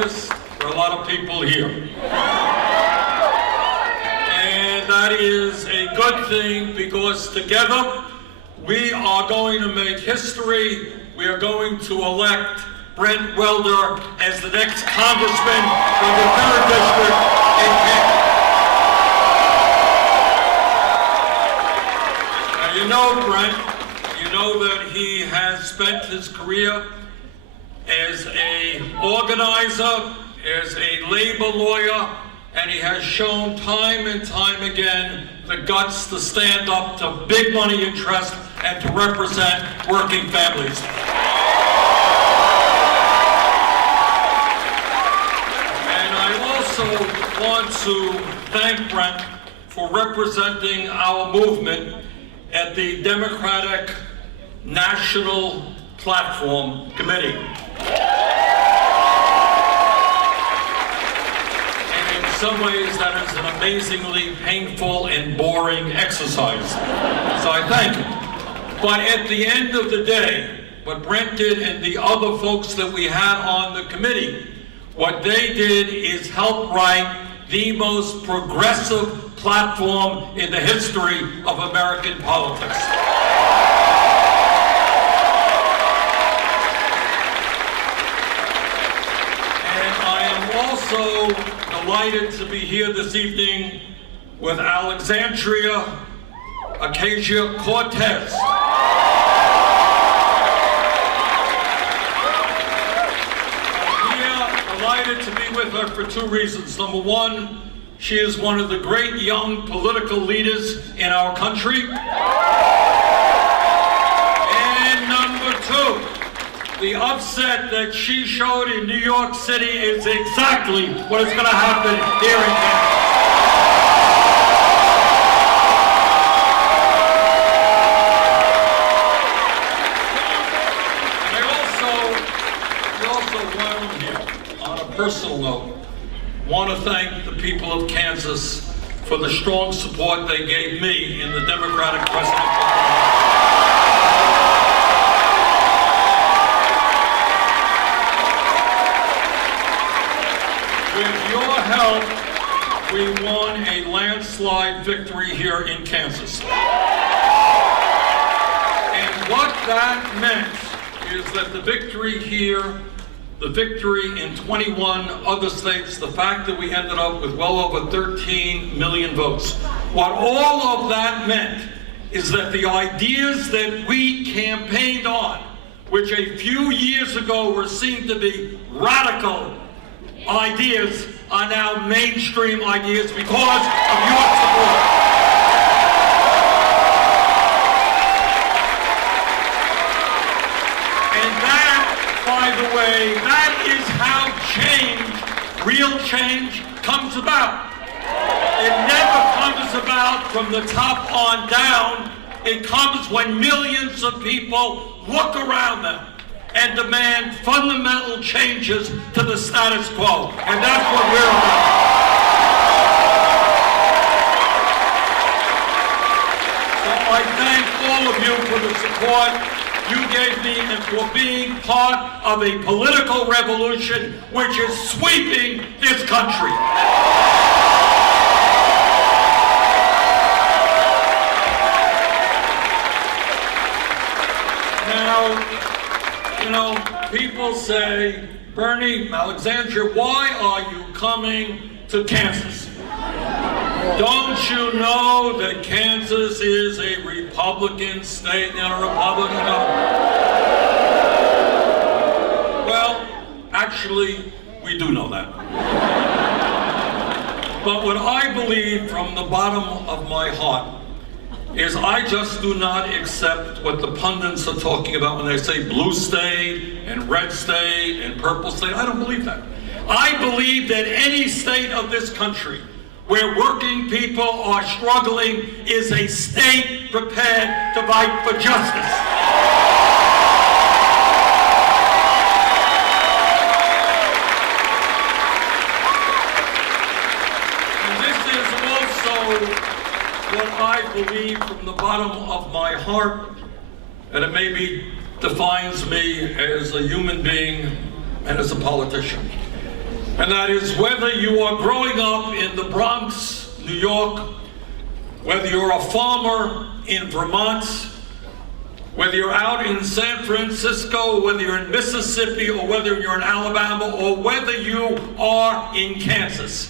noticed there are a lot of people here. And that is a good thing, because together we are going to make history. We are going to elect Brent Welder as the next congressman from the 3rd District in Kansas. Now, you know Brent, you know that he has spent his career as an organizer, as a labor lawyer, and he has shown time and time again the guts to stand up to big money interests and to represent working families. And I also want to thank Brent for representing our movement at the Democratic National Platform Committee. And in some ways, that is an amazingly painful and boring exercise. So I thank him. But at the end of the day, what Brent did and the other folks that we had on the committee, what they did is help write the most progressive platform in the history of American politics. And I am also delighted to be here this evening with Alexandria Ocasio-Cortez. Delighted to be with her for 2 reasons. Number one, she is one of the great young political leaders in our country. And number two, the upset that she showed in New York City is exactly what is going to happen here in Kansas. Personal note, want to thank the people of Kansas for the strong support they gave me in the Democratic presidential campaign. With your help, we won a landslide victory here in Kansas. And what that meant is that the victory here, the victory in 21 other states, the fact that we ended up with well over 13 million votes. What all of that meant is that the ideas that we campaigned on, which a few years ago were seen to be radical ideas, are now mainstream ideas because of your support. By the way, that is how change, real change, comes about. It never comes about from the top on down. It comes when millions of people look around them and demand fundamental changes to the status quo. And that's what we're about. So I thank all of you for the support you gave me and for being part of a political revolution which is sweeping this country. Now, you know, people say, Bernie, Alexandria, why are you coming to Kansas? Don't you know that Kansas is a Republican state and a Republican government? Well, actually, we do know that. But what I believe from the bottom of my heart is I just do not accept what the pundits are talking about when they say blue state and red state and purple state. I don't believe that. I believe that any state of this country where working people are struggling is a state prepared to fight for justice. And this is also what I believe from the bottom of my heart, and it maybe defines me as a human being and as a politician. And that is whether you are growing up in the Bronx, New York, whether you're a farmer in Vermont, whether you're out in San Francisco, whether you're in Mississippi, or whether you're in Alabama, or whether you are in Kansas.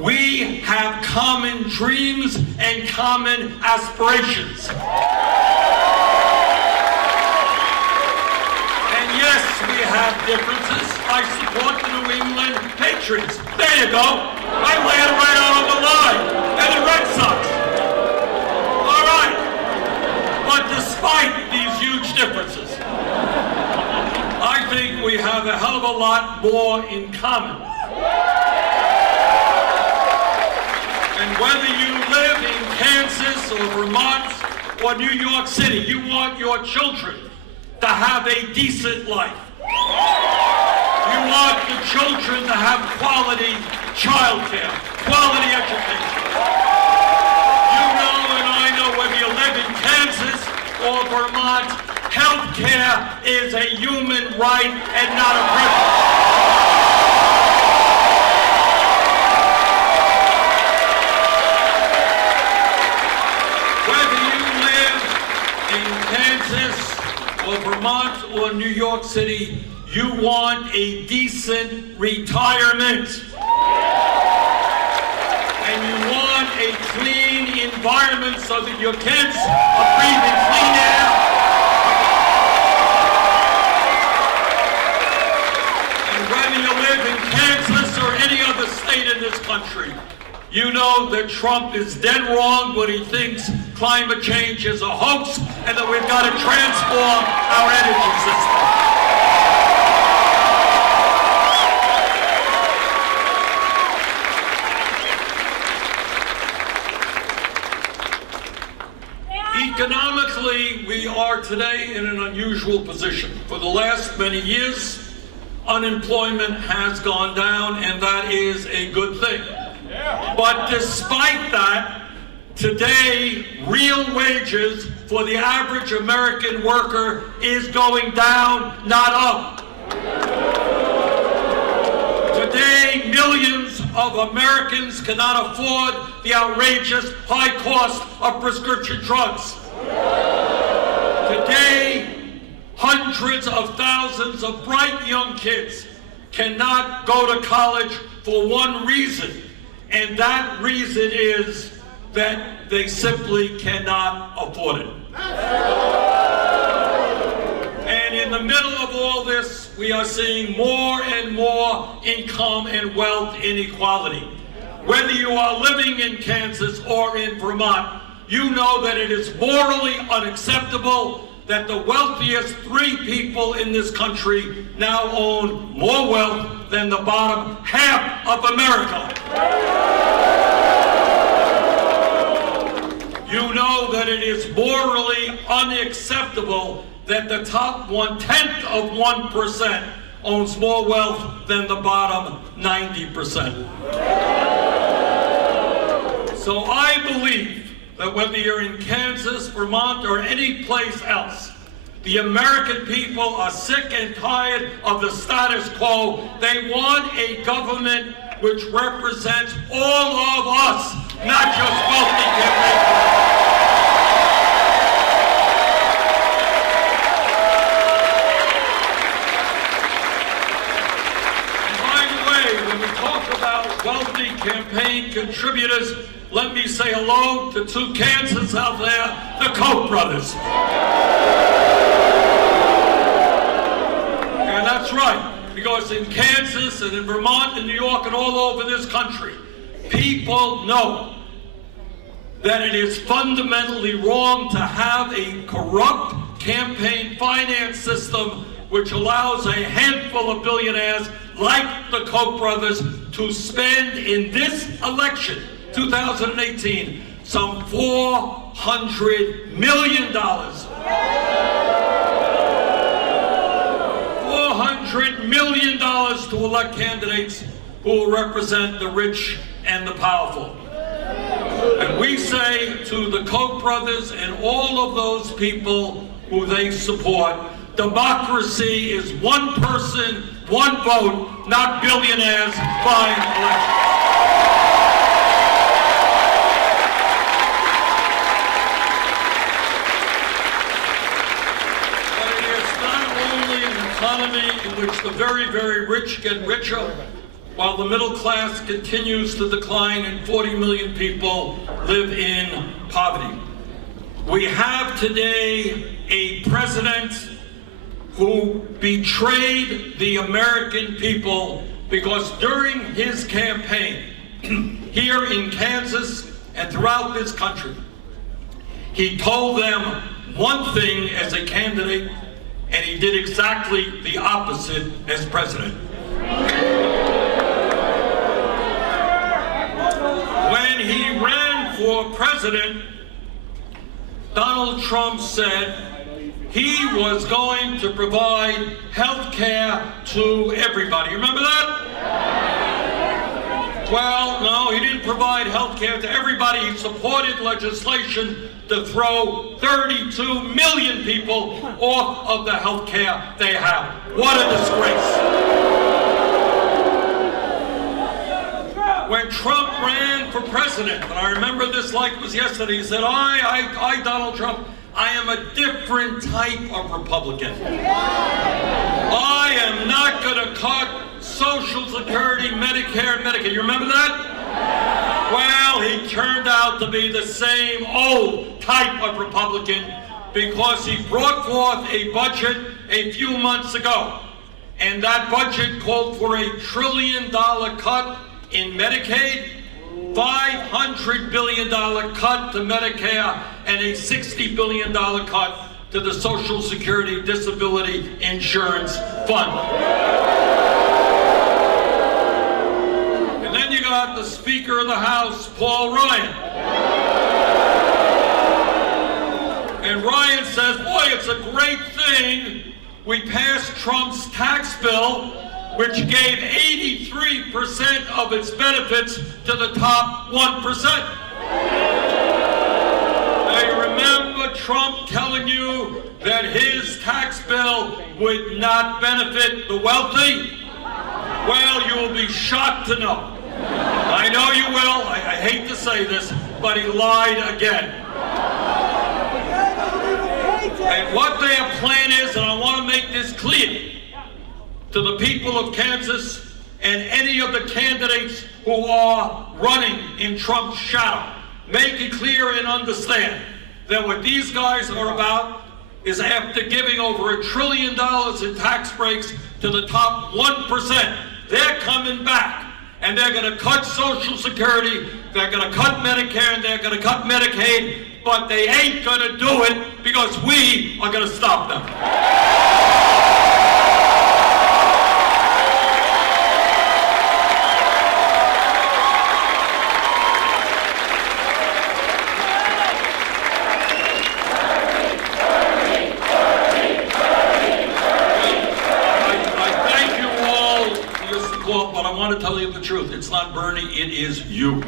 We have common dreams and common aspirations. And yes, we have differences. I support the New England Patriots. There you go. I lay it right out on the line. And the Red Sox. All right. But despite these huge differences, I think we have a hell of a lot more in common. And whether you live in Kansas or Vermont or New York City, you want your children to have a decent life. You want the children to have quality childcare, quality education. You know and I know whether you live in Kansas or Vermont, health care is a human right and not a privilege. Or Vermont or New York City, you want a decent retirement. And you want a clean environment so that your kids are breathing clean air. And whether you live in Kansas or any other state in this country, you know that Trump is dead wrong when he thinks climate change is a hoax and that we've got to transform our energy system. Economically, we are today in an unusual position. For the last many years, unemployment has gone down, and that is a good thing. But despite that, today, real wages for the average American worker is going down, not up. Today, millions of Americans cannot afford the outrageous high cost of prescription drugs. Today, hundreds of thousands of bright young kids cannot go to college for one reason, and that reason is that they simply cannot afford it. And in the middle of all this, we are seeing more and more income and wealth inequality. Whether you are living in Kansas or in Vermont, you know that it is morally unacceptable that the wealthiest 3 people in this country now own more wealth than the bottom half of America. You know that it is morally unacceptable that the top 1/10 of 1% owns more wealth than the bottom 90%. So I believe that whether you're in Kansas, Vermont, or any place else, the American people are sick and tired of the status quo. They want a government which represents all of us, not just wealthy campaigners. And by the way, when we talk about wealthy campaign contributors, let me say hello to 2 Kansas out there, the Koch brothers. And that's right, because in Kansas and in Vermont and New York and all over this country, people know that it is fundamentally wrong to have a corrupt campaign finance system which allows a handful of billionaires like the Koch brothers to spend in this election, 2018, some $400 million. $400 million to elect candidates who will represent the rich and the powerful. And we say to the Koch brothers and all of those people who they support, democracy is one person one vote, not billionaires buying elections. But it is not only an economy in which the very, very rich get richer, while the middle class continues to decline and 40 million people live in poverty. We have today a president who betrayed the American people because during his campaign here in Kansas and throughout this country, he told them one thing as a candidate and he did exactly the opposite as president. When he ran for president, Donald Trump said he was going to provide health care to everybody. Remember that? Well, no, he didn't provide health care to everybody. He supported legislation to throw 32 million people off of the health care they have. What a disgrace. When Trump ran for president, and I remember this like it was yesterday, he said, I, Donald Trump, I am a different type of Republican. I am not going to cut Social Security, Medicare, and Medicaid. You remember that? Well, he turned out to be the same old type of Republican because he brought forth a budget a few months ago. And that budget called for $1 trillion cut in Medicaid, $500 billion cut to Medicare, and a $60 billion cut to the Social Security Disability Insurance Fund. And then you got the Speaker of the House, Paul Ryan. And Ryan says, boy, it's a great thing we passed Trump's tax bill, which gave 83% of its benefits to the top 1%. Now you remember Trump telling you that his tax bill would not benefit the wealthy? Well, you will be shocked to know. I know you will, I hate to say this, but he lied again. And what their plan is, and I want to make this clear to the people of Kansas and any of the candidates who are running in Trump's shadow, make it clear and understand that what these guys are about is after giving over $1 trillion in tax breaks to the top 1%, they're coming back and they're going to cut Social Security, they're going to cut Medicare, and they're going to cut Medicaid, but they ain't going to do it because we are going to stop them. But I want to tell you the truth. It's not Bernie, it is you.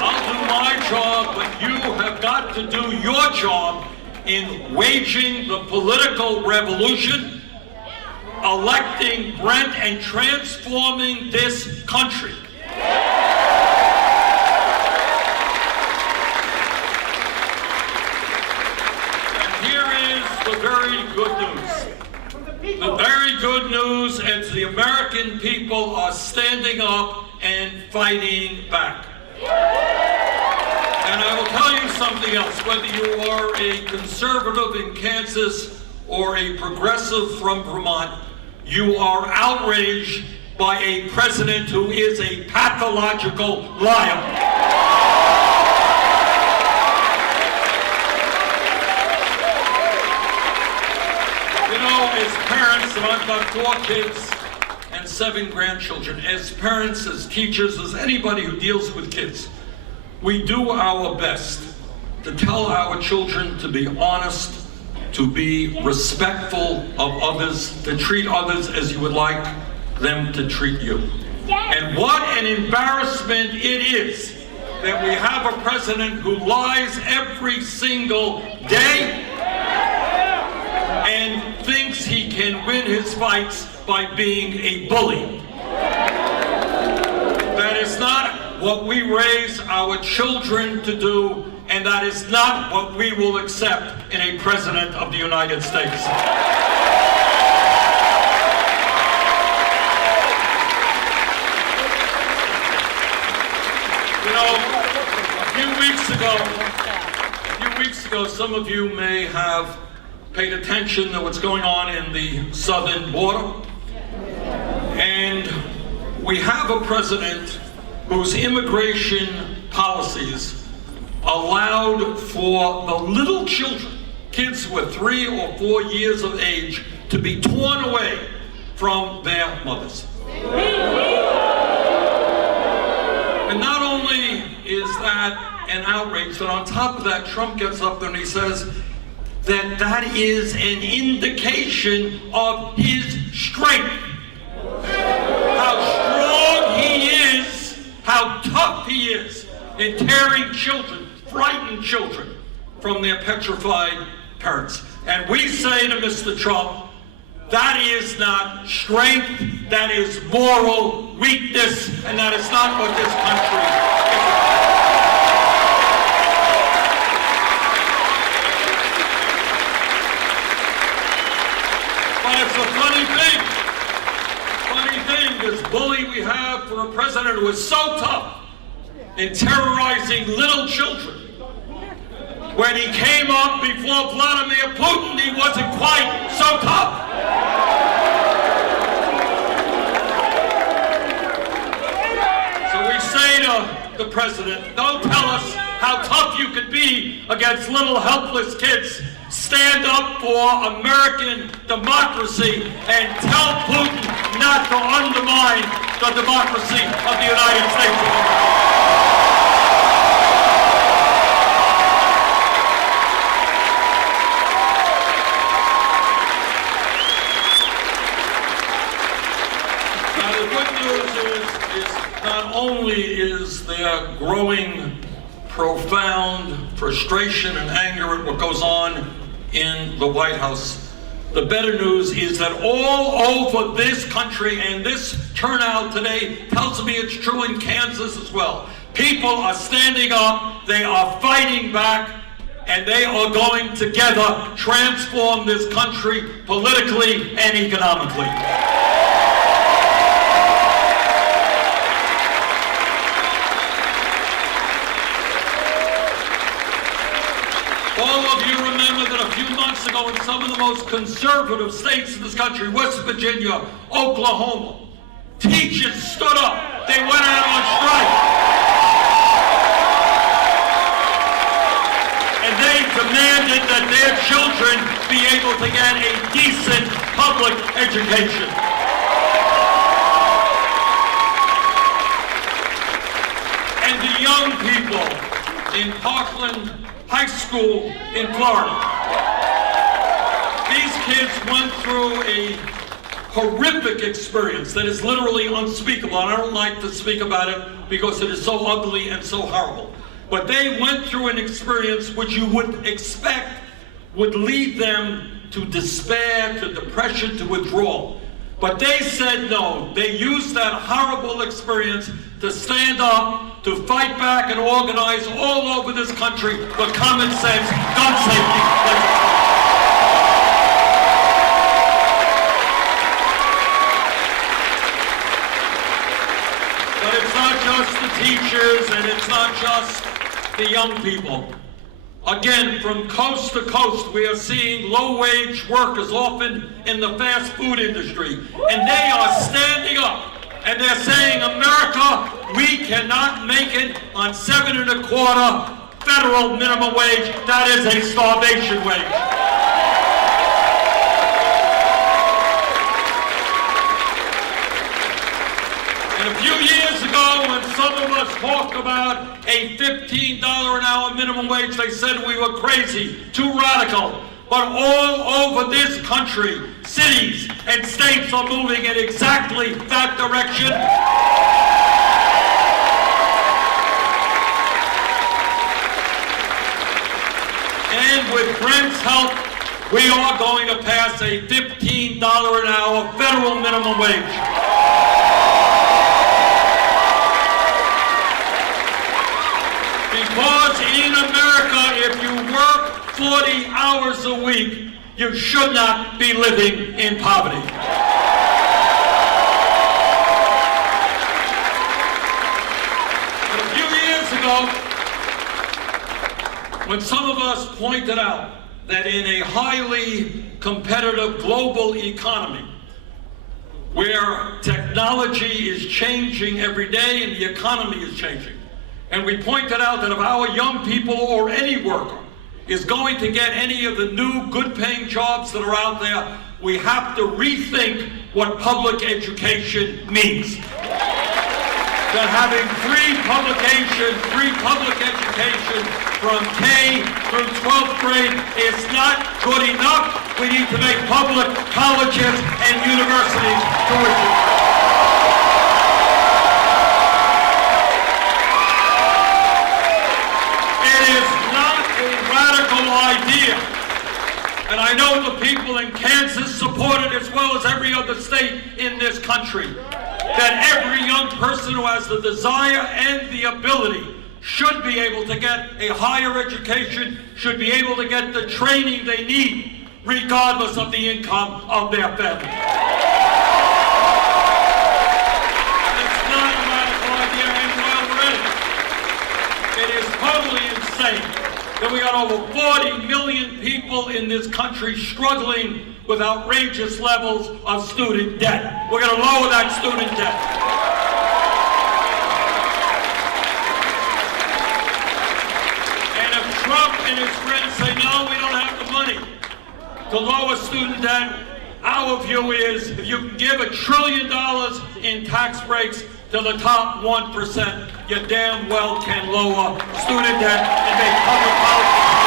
I'll do my job, but you have got to do your job in waging the political revolution, electing Brent, and transforming this country. And here is the very good news. The very good news is the American people are standing up and fighting back. And I will tell you something else. Whether you are a conservative in Kansas or a progressive from Vermont, you are outraged by a president who is a pathological liar. As parents, and I've got 4 kids and 7 grandchildren, as parents, as teachers, as anybody who deals with kids, we do our best to tell our children to be honest, to be respectful of others, to treat others as you would like them to treat you. And what an embarrassment it is that we have a president who lies every single day and thinks he can win his fights by being a bully. That is not what we raise our children to do, and that is not what we will accept in a president of the United States. You know, a few weeks ago, some of you may have paid attention to what's going on in the southern border. And we have a president whose immigration policies allowed for the little children, kids who are 3 or 4 years of age, to be torn away from their mothers. And not only is that an outrage, but on top of that, Trump gets up there and he says that that is an indication of his strength. How strong he is, how tough he is in tearing children, frightened children, from their petrified parents. And we say to Mr. Trump, that is not strength, that is moral weakness, and that is not what this country is. But it's a funny thing, this bully we have for a president who is so tough in terrorizing little children. When he came up before Vladimir Putin, he wasn't quite so tough. So we say to the president, don't tell us how tough you could be against little helpless kids. Stand up for American democracy and tell Putin not to undermine the democracy of the United States of America. Not only is there growing profound frustration and anger at what goes on in the White House, the better news is that all over this country, and this turnout today tells me it's true in Kansas as well, people are standing up, they are fighting back, and they are going together transform this country politically and economically. All of you remember that a few months ago in some of the most conservative states in this country, West Virginia, Oklahoma, teachers stood up. They went out on strike. And they demanded that their children be able to get a decent public education. And the young people in Parkland High School in Florida. These kids went through a horrific experience that is literally unspeakable. And I don't like to speak about it because it is so ugly and so horrible. But they went through an experience which you would expect would lead them to despair, to depression, to withdrawal. But they said no. They used that horrible experience to stand up, to fight back and organize all over this country for common sense, gun safety legislation. But it's not just the teachers and it's not just the young people. Again, from coast to coast, we are seeing low-wage workers, often in the fast food industry, and they are standing up. And they're saying, America, we cannot make it on 7 1/4 federal minimum wage. That is a starvation wage. And a few years ago, when some of us talked about a $15 an hour minimum wage, they said we were crazy, too radical. But all over this country, cities and states are moving in exactly that direction. And with Brent's help, We are going to pass a $15 an hour federal minimum wage. Because in America, if you work 40 hours a week, you should not be living in poverty. But a few years ago, when some of us pointed out that in a highly competitive global economy, where technology is changing every day and the economy is changing, and we pointed out that if our young people or any worker is going to get any of the new good-paying jobs that are out there, we have to rethink what public education means. That having free public education from K through 12th grade is not good enough. We need to make public colleges and universities tuition. Idea. And I know the people in Kansas support it as well as every other state in this country. That every young person who has the desire and the ability should be able to get a higher education, should be able to get the training they need, regardless of the income of their family. It's not a radical idea, and well read. It is totally insane that we got over 40 million people in this country struggling with outrageous levels of student debt. We're going to lower that student debt. And if Trump and his friends say, no, we don't have the money to lower student debt, our view is if you can give $1 trillion in tax breaks to the top 1%, you damn well can lower student debt and make public policy.